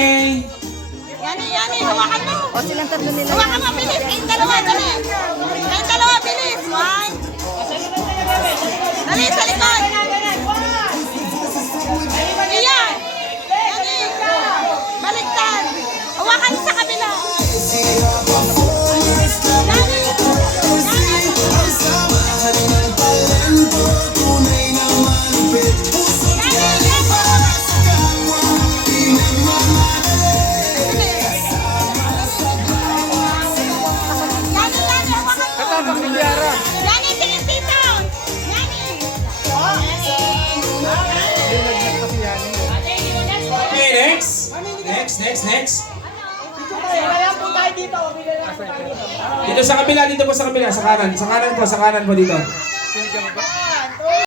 Okay. Yani, hawakan mo. O silang tatlo nila. Hawakan mo, bilis. Kayong dalawa, dali. Kayong dalawa, bilis. One. Dali, sa likod. Iyan. Yani. Baliktad. Hawakan sa kabila. Yani. Yani, tingin dito. Yani. Okay, next. Next. Dito sa kabila, dito po sa kabila, sa kanan po dito.